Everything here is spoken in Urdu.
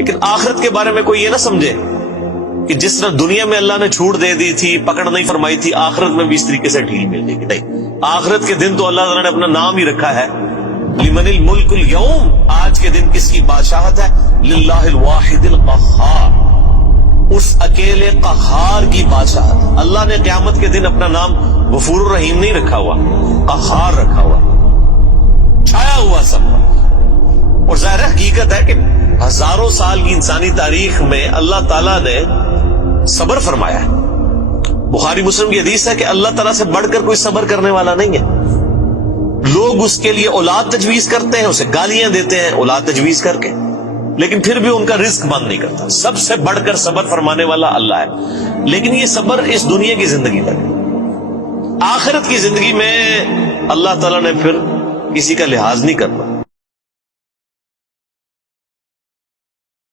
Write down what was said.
لیکن آخرت کے بارے میں کوئی یہ نہ سمجھے کہ جس طرح دنیا میں اللہ نے چھوٹ دے دی تھی، پکڑ نہیں فرمائی تھی، آخرت میں بھی اس طریقے سے ڈھیل مل جائے گی. نہیں، آخرت کے دن تو اللہ تعالیٰ نے اپنا نام ہی رکھا ہے، لمن الملک اليوم، آج کے دن کس کی بادشاہت ہے؟ للہ الواحد القہار، اس اکیلے قہار کی بادشاہت. اللہ نے قیامت کے دن اپنا نام غفور الرحیم نہیں رکھا ہوا، قہار رکھا ہوا، چھایا ہوا سب پر. اور ظاہر حقیقت ہے کہ ہزاروں سال کی انسانی تاریخ میں اللہ تعالیٰ نے صبر فرمایا ہے. بخاری مسلم کی حدیث ہے کہ اللہ تعالیٰ سے بڑھ کر کوئی صبر کرنے والا نہیں ہے. لوگ اس کے لیے اولاد تجویز کرتے ہیں، اسے گالیاں دیتے ہیں اولاد تجویز کر کے، لیکن پھر بھی ان کا رزق بند نہیں کرتا. سب سے بڑھ کر صبر فرمانے والا اللہ ہے. لیکن یہ صبر اس دنیا کی زندگی تک ہے. آخرت کی زندگی میں اللہ تعالیٰ نے پھر کسی کا لحاظ نہیں کرنا.